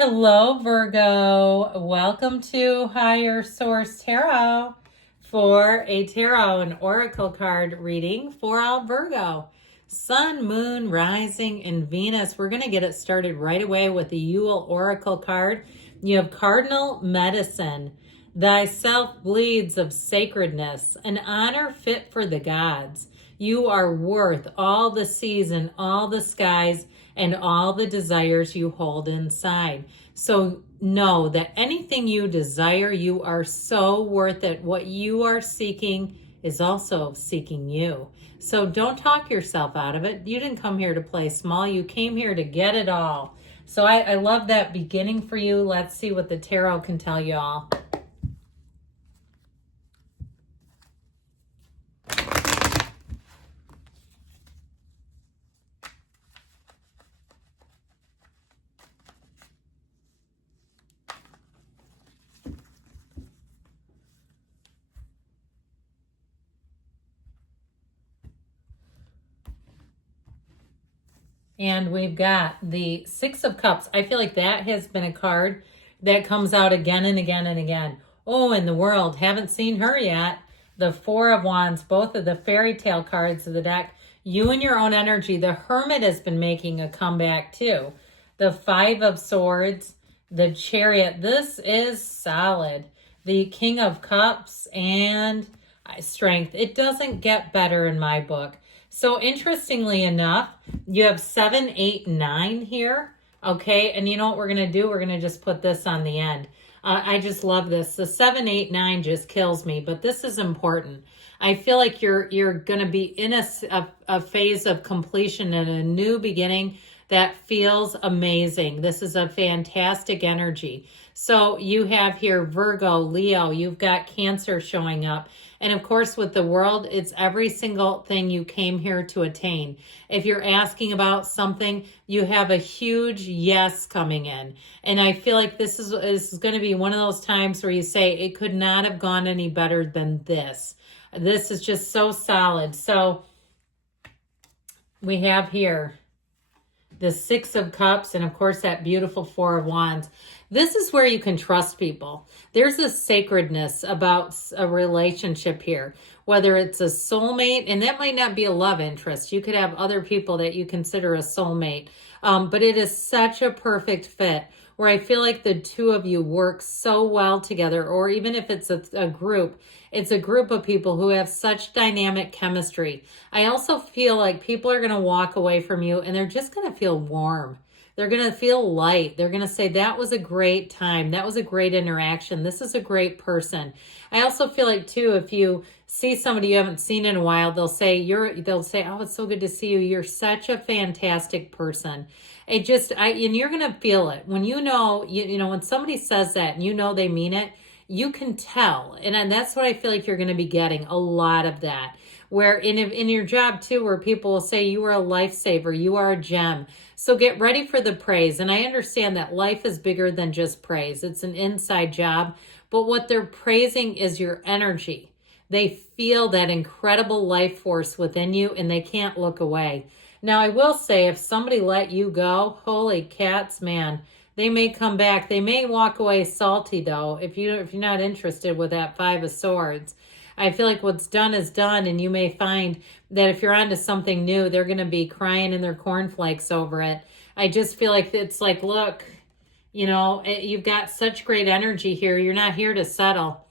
Hello, Virgo. Welcome to Higher Source Tarot for a tarot and oracle card reading for all Virgo. Sun, Moon, Rising, and Venus. We're going to get it started right away with the Yule Oracle card. You have Cardinal Medicine. Thyself bleeds of sacredness, an honor fit for the gods. You are worth all the seas and all the skies and all the desires you hold inside. So know that anything you desire, you are so worth it. What you are seeking is also seeking you. So don't talk yourself out of it. You didn't come here to play small. You came here to get it all. So I love that beginning for you. Let's see what the tarot can tell you all. And we've got the Six of Cups. I feel like that has been a card that comes out again and again and again. Oh, in the world, haven't seen her yet. The Four of Wands, both of the fairy tale cards of the deck. You and your own energy. The Hermit has been making a comeback too. The Five of Swords, the Chariot. This is solid. The King of Cups and Strength. It doesn't get better in my book. So interestingly enough, you have 7, 8, 9 here. Okay, and you know what we're going to do? We're going to just put this on the end. I just love this. The 7, 8, 9 just kills me, but this is important. I feel like you're going to be in a phase of completion and a new beginning that feels amazing. This is a fantastic energy. So you have here Virgo, Leo, you've got Cancer showing up. And of course, with the world, it's every single thing you came here to attain. If you're asking about something, you have a huge yes coming in. And I feel like this is going to be one of those times where you say, it could not have gone any better than this. This is just so solid. So we have here the Six of Cups, and of course that beautiful Four of Wands. This is where you can trust people. There's a sacredness about a relationship here, whether it's a soulmate, and that might not be a love interest. You could have other people that you consider a soulmate, but it is such a perfect fit where I feel like the two of you work so well together, or even if it's a group, it's a group of people who have such dynamic chemistry. I also feel like people are going to walk away from you and they're just going to feel warm. They're going to feel light. They're going to say, that was a great time. That was a great interaction. This is a great person. I also feel like too, if you see somebody you haven't seen in a while, they'll say, oh, it's so good to see you. You're such a fantastic person. And you're going to feel it when you know, when somebody says that and you know they mean it, you can tell. And that's what I feel like you're going to be getting, a lot of that. Where in your job too, where people will say you are a lifesaver, you are a gem. So get ready for the praise. And I understand that life is bigger than just praise. It's an inside job. But what they're praising is your energy. They feel that incredible life force within you and they can't look away. Now, I will say, if somebody let you go, holy cats, man, they may come back. They may walk away salty, though, if you're not interested with that Five of Swords. I feel like what's done is done, and you may find that if you're onto something new, they're going to be crying in their cornflakes over it. I just feel like it's like, look, you've got such great energy here. You're not here to settle.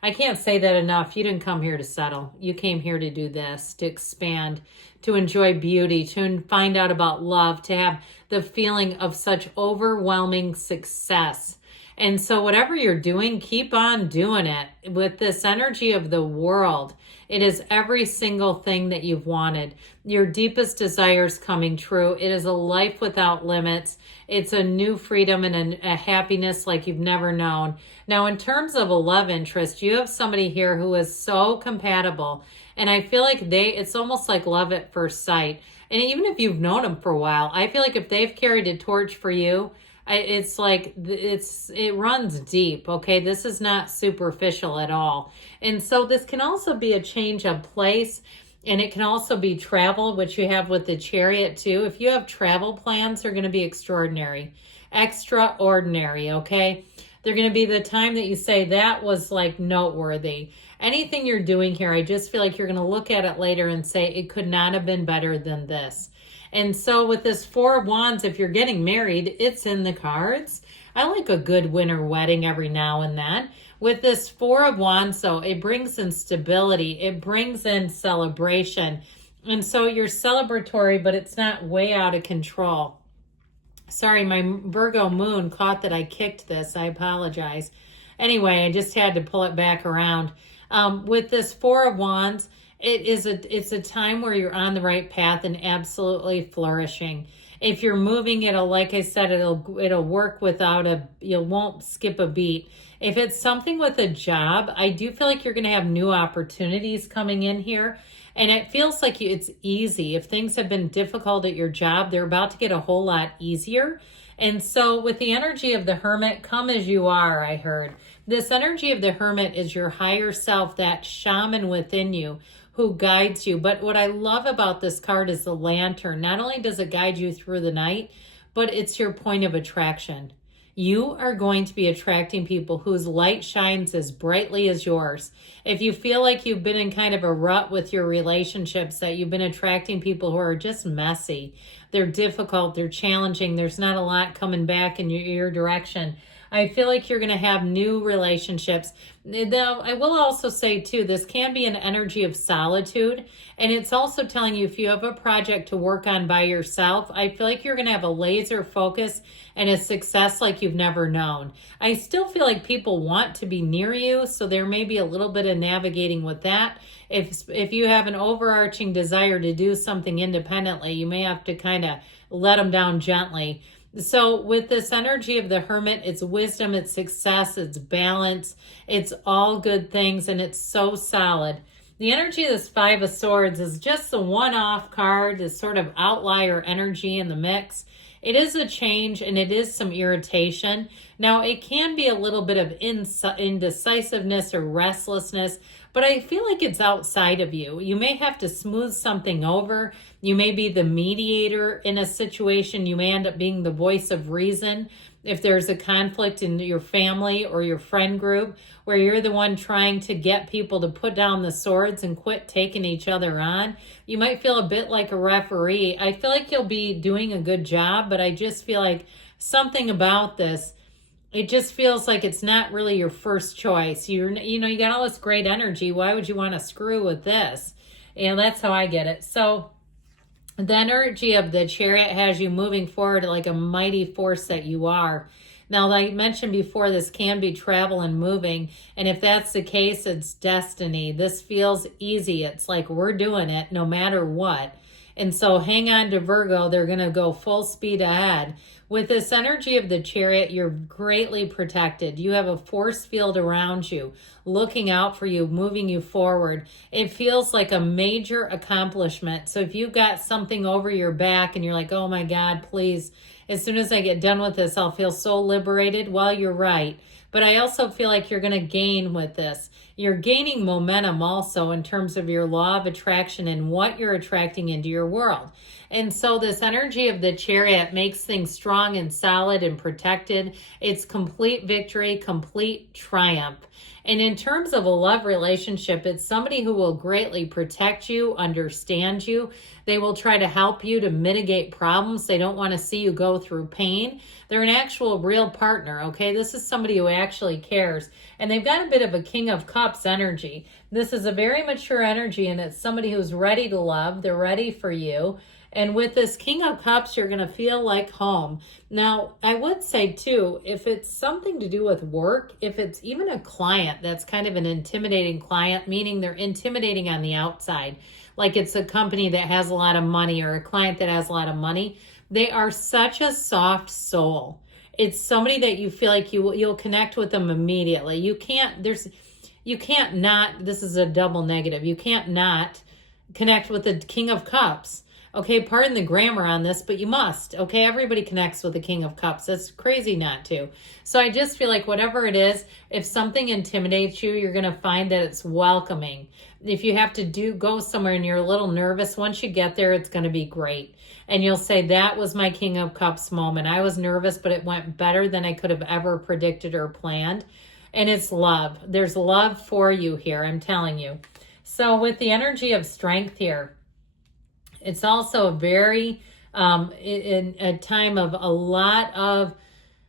I can't say that enough. You didn't come here to settle. You came here to do this, to expand, to enjoy beauty, to find out about love, to have the feeling of such overwhelming success. And so whatever you're doing, keep on doing it with this energy of the world. It is every single thing that you've wanted. Your deepest desires coming true. It is a life without limits. It's a new freedom and a happiness like you've never known. Now, in terms of a love interest, you have somebody here who is so compatible. And I feel like it's almost like love at first sight. And even if you've known them for a while, I feel like if they've carried a torch for you, it's like it runs deep. Okay, this is not superficial at all. And so this can also be a change of place. And it can also be travel, which you have with the Chariot too. If you have travel plans, they're going to be extraordinary. Extraordinary, okay? They're going to be the time that you say that was like noteworthy. Anything you're doing here, I just feel like you're going to look at it later and say it could not have been better than this. And so with this Four of Wands, if you're getting married, it's in the cards. I like a good winter wedding every now and then. With this Four of Wands, so it brings in stability. It brings in celebration. And so you're celebratory, but it's not way out of control. Sorry, my Virgo moon caught that I kicked this. I apologize. Anyway, I just had to pull it back around. With this Four of Wands, it's a time where you're on the right path and absolutely flourishing. If you're moving, like I said, it'll work you won't skip a beat. If it's something with a job, I do feel like you're going to have new opportunities coming in here. And it feels like it's easy. If things have been difficult at your job, they're about to get a whole lot easier. And so with the energy of the Hermit, come as you are, I heard. This energy of the Hermit is your higher self, that shaman within you who guides you. But what I love about this card is the lantern. Not only does it guide you through the night, but it's your point of attraction. You are going to be attracting people whose light shines as brightly as yours. If you feel like you've been in kind of a rut with your relationships, that you've been attracting people who are just messy, they're difficult, they're challenging, there's not a lot coming back in your direction, I feel like you're going to have new relationships. Now, I will also say, too, this can be an energy of solitude. And it's also telling you if you have a project to work on by yourself, I feel like you're going to have a laser focus and a success like you've never known. I still feel like people want to be near you, so there may be a little bit of navigating with that. If you have an overarching desire to do something independently, you may have to kind of let them down gently. So with this energy of the Hermit, it's wisdom, it's success, it's balance, it's all good things, and it's so solid. The energy of this Five of Swords is just the one-off card, this sort of outlier energy in the mix. It is a change and it is some irritation. Now, it can be a little bit of indecisiveness or restlessness, but I feel like it's outside of you. You may have to smooth something over. You may be the mediator in a situation. You may end up being the voice of reason if there's a conflict in your family or your friend group where you're the one trying to get people to put down the swords and quit taking each other on. You might feel a bit like a referee. I feel like you'll be doing a good job, but I just feel like something about this, it just feels like it's not really your first choice. You got all this great energy. Why would you want to screw with this? And that's how I get it. So the energy of the Chariot has you moving forward like a mighty force that you are. Now, like I mentioned before, this can be travel and moving. And if that's the case, it's destiny. This feels easy. It's like we're doing it no matter what. And so hang on to Virgo. They're going to go full speed ahead. With this energy of the Chariot, you're greatly protected. You have a force field around you, looking out for you, moving you forward. It feels like a major accomplishment. So if you've got something over your back and you're like, oh my God, please, as soon as I get done with this, I'll feel so liberated. Well, you're right. But I also feel like you're going to gain with this. You're gaining momentum also in terms of your law of attraction and what you're attracting into your world. And so this energy of the Chariot makes things strong and solid and protected. It's complete victory, complete triumph. And in terms of a love relationship, it's somebody who will greatly protect you, understand you. They will try to help you to mitigate problems. They don't want to see you go through pain. They're an actual real partner, okay? This is somebody who actually cares. And they've got a bit of a King of Cups energy. This is a very mature energy, and it's somebody who's ready to love. They're ready for you. And with this King of Cups, you're going to feel like home. Now, I would say, too, if it's something to do with work, if it's even a client that's kind of an intimidating client, meaning they're intimidating on the outside, like it's a company that has a lot of money or a client that has a lot of money, they are such a soft soul. It's somebody that you feel like you'll connect with them immediately. You can't not, this is a double negative, you can't not connect with the King of Cups. Okay, pardon the grammar on this, but you must. Okay, everybody connects with the King of Cups. That's crazy not to. So I just feel like whatever it is, if something intimidates you, you're going to find that it's welcoming. If you have to go somewhere and you're a little nervous, once you get there, it's going to be great. And you'll say, that was my King of Cups moment. I was nervous, but it went better than I could have ever predicted or planned. And it's love. There's love for you here, I'm telling you. So with the energy of strength here, it's also a very, in a time of a lot of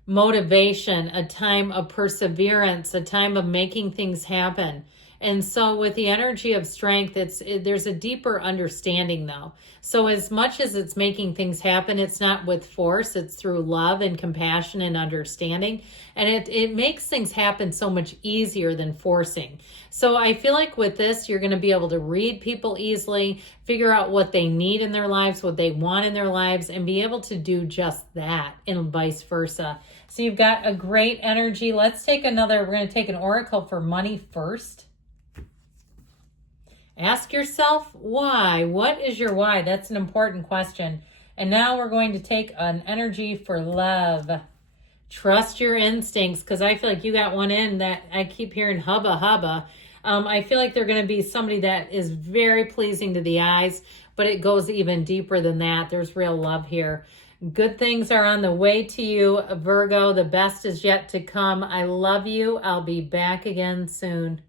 motivation, a time of perseverance, a time of making things happen. And so with the energy of strength, there's a deeper understanding though. So as much as it's making things happen, it's not with force, it's through love and compassion and understanding. And it makes things happen so much easier than forcing. So I feel like with this, you're going to be able to read people easily, figure out what they need in their lives, what they want in their lives, and be able to do just that, and vice versa. So you've got a great energy. Let's take we're going to take an oracle for money first. Ask yourself why. What is your why? That's an important question. And now we're going to take an energy for love. Trust your instincts, because I feel like you got one in that I keep hearing hubba hubba. I feel like they're going to be somebody that is very pleasing to the eyes, but it goes even deeper than that. There's real love here. Good things are on the way to you, Virgo. The best is yet to come. I love you. I'll be back again soon.